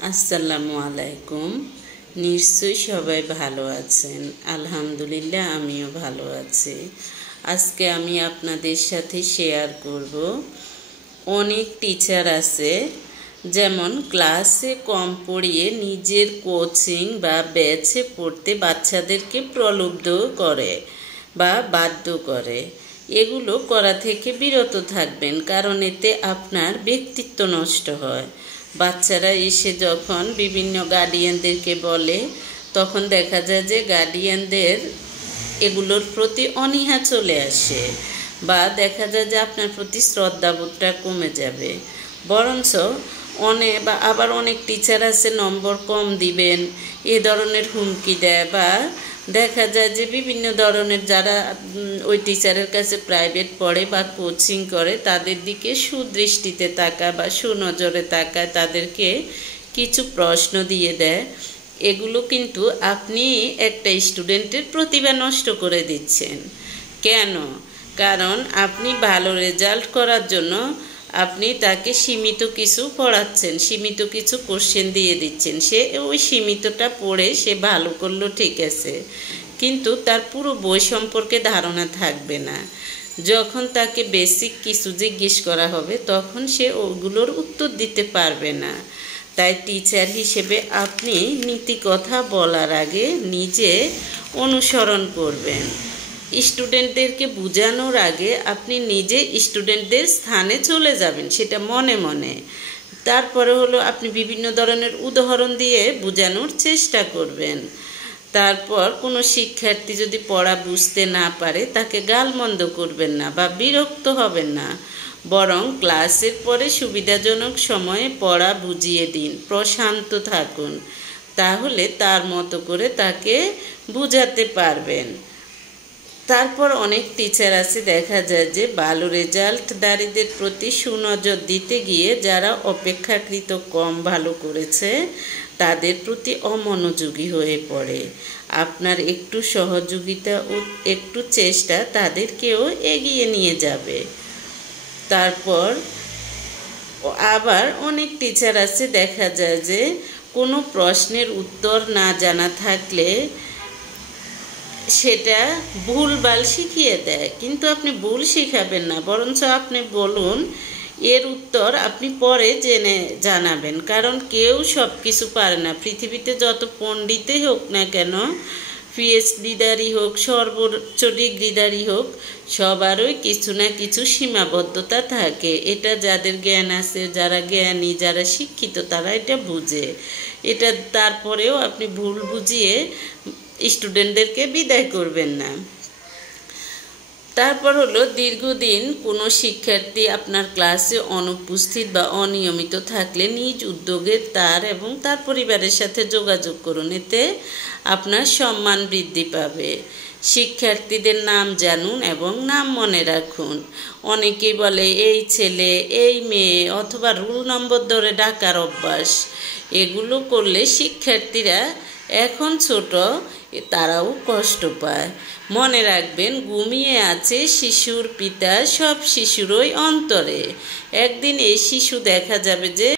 আসসালামু আলাইকুম। নিশ্চয়ই সবাই ভালো আছেন। আলহামদুলিল্লাহ আমিও ভালো আছি। আজকে আমি আপনাদের সাথে শেয়ার করব, অনেক টিচার আছে যেমন ক্লাসে কম পড়িয়ে নিজের কোচিং বা ব্যাচে পড়তে বাচ্চাদেরকে প্রলুব্ধ করে বা বাধ্য করে। এগুলো করা থেকে বিরত থাকবেন, কারণ এতে আপনার ব্যক্তিত্ব নষ্ট হয়। বাচ্চারা এসে যখন বিভিন্ন গার্ডিয়ানদেরকে বলে, তখন দেখা যায় যে গার্ডিয়ানদের এগুলোর প্রতি অনীহা চলে আসে, বা দেখা যায় যে আপনার প্রতি শ্রদ্ধাবোধটা কমে যাবে। বরঞ্চ আবার অনেক টিচার আছে নম্বর কম দিবেন এ ধরনের হুমকি দেয়, বা দেখা যায় যে বিভিন্ন ধরনের যারা ওই টিচারের কাছে প্রাইভেট পড়ে বা কোচিং করে তাদের দিকে সুদৃষ্টিতে তাকায় বা সুনজরে তাকায়, তাদেরকে কিছু প্রশ্ন দিয়ে দেয়। এগুলো কিন্তু আপনি একটা স্টুডেন্টের প্রতিভা নষ্ট করে দিচ্ছেন। কেন? কারণ আপনি ভালো রেজাল্ট করার জন্য আপনি তাকে সীমিত কিছু পড়াচ্ছেন, সীমিত কিছু কোশ্চেন দিয়ে দিচ্ছেন। সে ওই সীমিতটা পড়ে সে ভালো করলো, ঠিক আছে, কিন্তু তার পুরো বই সম্পর্কে ধারণা থাকবে না। যখন তাকে বেসিক কিছু জিজ্ঞেস করা হবে তখন সে ওগুলোর উত্তর দিতে পারবে না। তাই টিচার হিসেবে আপনি নীতি কথা বলার আগে নিজে অনুসরণ করবেন। স্টুডেন্টদেরকে বোঝানোর আগে আপনি নিজে স্টুডেন্টদের স্থানে চলে যাবেন, সেটা মনে মনে। তারপরে হলো আপনি বিভিন্ন ধরনের উদাহরণ দিয়ে বোঝানোর চেষ্টা করবেন। তারপর কোনো শিক্ষার্থী যদি পড়া বুঝতে না পারে তাকে গালমন্দ করবেন না বা বিরক্ত হবেন না, বরং ক্লাসের পরে সুবিধাজনক সময়ে পড়া বুঝিয়ে দিন, প্রশান্ত থাকুন। তাহলে তার মতো করে তাকে বুঝাতে পারবেন। তারপর অনেক টিচার আছে দেখা যায় যে ভালো রেজাল্টদারীদের প্রতি সুনজর দিতে গিয়ে যারা অপেক্ষাকৃত কম ভালো করেছে তাদের প্রতি অমনোযোগী হয়ে পড়ে। আপনার একটু সহযোগিতা ও একটু চেষ্টা তাদেরকেও এগিয়ে নিয়ে যাবে। তারপর আবার অনেক টিচার আছে দেখা যায় যে কোনো প্রশ্নের উত্তর না জানা থাকলে সেটা ভুলভাল শিখিয়ে দেয়, কিন্তু আপনি ভুল শিখাবেন না, বরঞ্চ আপনি বলুন এর উত্তর আপনি পরে জেনে জানাবেন। কারণ কেউ সব কিছু পারে না। পৃথিবীতে যত পণ্ডিতই হোক না কেন, পিএইচডিধারী হোক, সর্বোচ্চ ডিগ্রিধারী হোক, সবারই কিছু না কিছু সীমাবদ্ধতা থাকে। এটা যাদের জ্ঞান আছে, যারা জ্ঞানী, যারা শিক্ষিত, তারা এটা বুঝে। এটা তারপরেও আপনি ভুল বুঝিয়ে স্টুডেন্টদেরকে বিদায় করবেন না। তারপর হলো দীর্ঘদিন কোনো শিক্ষার্থী আপনার ক্লাসে অনুপস্থিত বা অনিয়মিত থাকলে নিজ উদ্যোগে তার এবং তার পরিবারের সাথে যোগাযোগ করুন, এতে আপনার সম্মান বৃদ্ধি পাবে। শিক্ষার্থীদের নাম জানুন এবং নাম মনে রাখুন। অনেকেই বলে এই ছেলে, এই মেয়ে, অথবা রুল নম্বর ধরে ডাকার অভ্যাস। এগুলো করলে শিক্ষার্থীরা এখন ছোট, তারাও কষ্ট পায়। মনে রাখবেন, ঘুমিয়ে আছে শিশুর পিতা, সব শিশুরই অন্তরে। একদিন এই শিশু দেখা যাবে যে